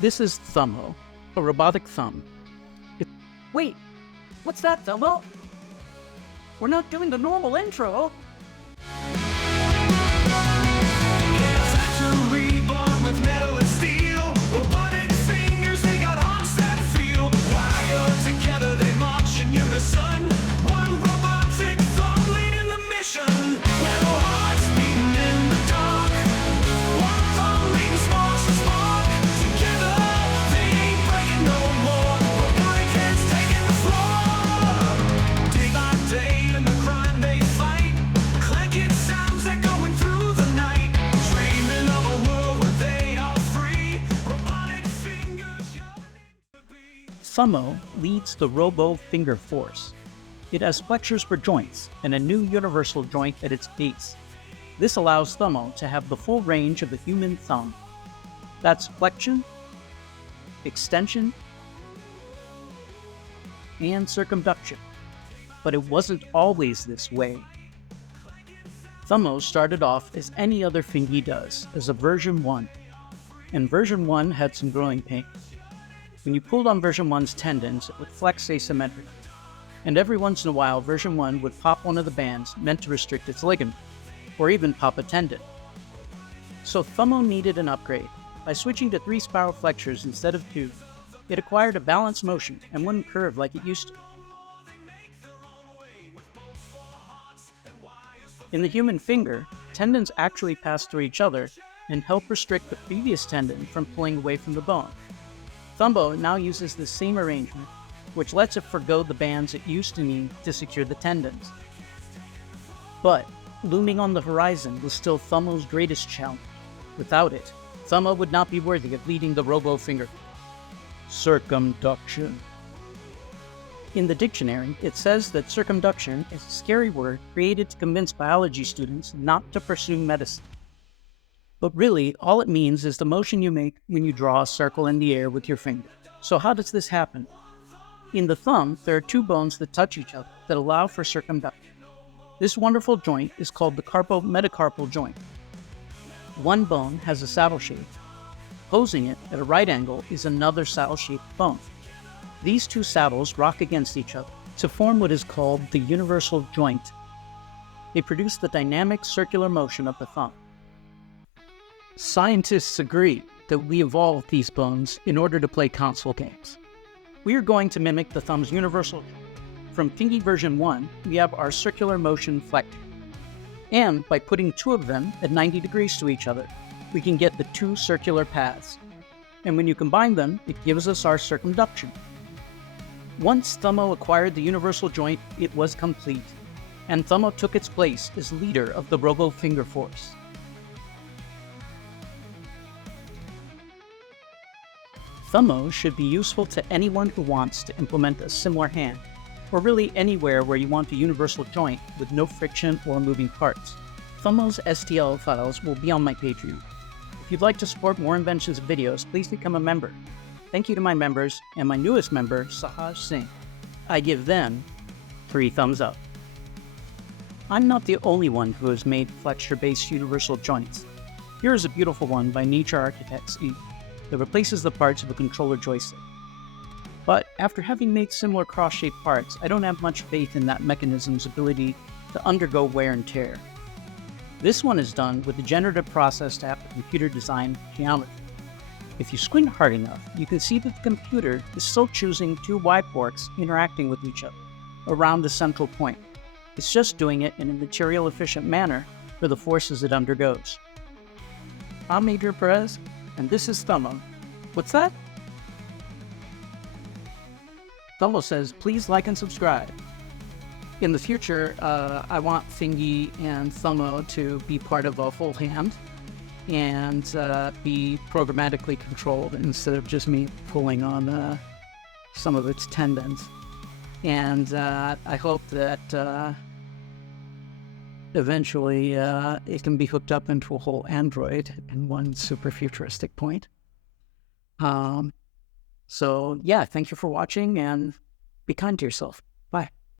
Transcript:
This is Thumbo, a robotic thumb. Wait, what's that, Thumbo? We're not doing the normal intro. Factory born with metal and steel. Robotic fingers, they got arms that feel. Wired together, they march in unison. One robotic thumb leading the mission. Metal hearts beating in the dark. One thumb leading sparks to spark. Together, they ain't breaking no more. Robotic hands taking the floor. Day by day in the grind they fight. Clanking sounds echoing through the night. Dreaming of a world where they are free. Robotic fingers yearning to be. Thumbo leads the RoboFinger Force. It has flexures for joints and a new universal joint at its base. This allows Thumbo to have the full range of a human thumb. That's flexion, extension, and circumduction. But it wasn't always this way. Thumbo started off as any other fingy does, as a version 1. And version 1 had some growing pains. When you pulled on version 1's tendons, it would flex asymmetrically. And every once in a while, version 1 would pop one of the bands meant to restrict its ligament, or even pop a tendon. So Thumbo needed an upgrade. By switching to 3 spiral flexures instead of 2, it acquired a balanced motion and wouldn't curve like it used to. In the human finger, tendons actually pass through each other and help restrict the previous tendon from pulling away from the bone. Thumbo now uses the same arrangement, which lets it forgo the bands it used to need to secure the tendons. But looming on the horizon was still Thumbo's greatest challenge. Without it, Thumbo would not be worthy of leading the RoboFinger. Circumduction. In the dictionary, it says that circumduction is a scary word created to convince biology students not to pursue medicine. But really, all it means is the motion you make when you draw a circle in the air with your finger. So how does this happen? In the thumb, there are 2 bones that touch each other that allow for circumduction. This wonderful joint is called the carpo-metacarpal joint. One bone has a saddle shape. Opposing it at a right angle is another saddle-shaped bone. These 2 saddles rock against each other to form what is called the universal joint. They produce the dynamic circular motion of the thumb. Scientists agree that we evolved these bones in order to play console games. We are going to mimic the thumb's universal joint. From fingy version 1, we have our circular motion flexure. And by putting 2 of them at 90 degrees to each other, we can get the 2 circular paths. And when you combine them, it gives us our circumduction. Once Thumbo acquired the universal joint, it was complete, and Thumbo took its place as leader of the RoboFinger Force. Thumbo should be useful to anyone who wants to implement a similar hand, or really anywhere where you want a universal joint with no friction or moving parts. Thumbo's STL files will be on my Patreon. If you'd like to support more inventions and videos, please become a member. Thank you to my members, and my newest member, Sahaj Singh. I give them 3 thumbs up. I'm not the only one who has made flexure-based universal joints. Here is a beautiful one by Nature Architects Inc. that replaces the parts of a controller joystick. But after having made similar cross-shaped parts, I don't have much faith in that mechanism's ability to undergo wear and tear. This one is done with a generative process to have the computer design geometry. If you squint hard enough, you can see that the computer is still choosing 2 Y forks interacting with each other around the central point. It's just doing it in a material-efficient manner for the forces it undergoes. I'm Adrian Perez, and this is Thumbo. What's that? Thumbo says, please like and subscribe. In the future, I want Fingy and Thumbo to be part of a full hand and be programmatically controlled instead of just me pulling on some of its tendons. And I hope that eventually it can be hooked up into a whole Android in one super futuristic point. So yeah, thank you for watching, and be kind to yourself.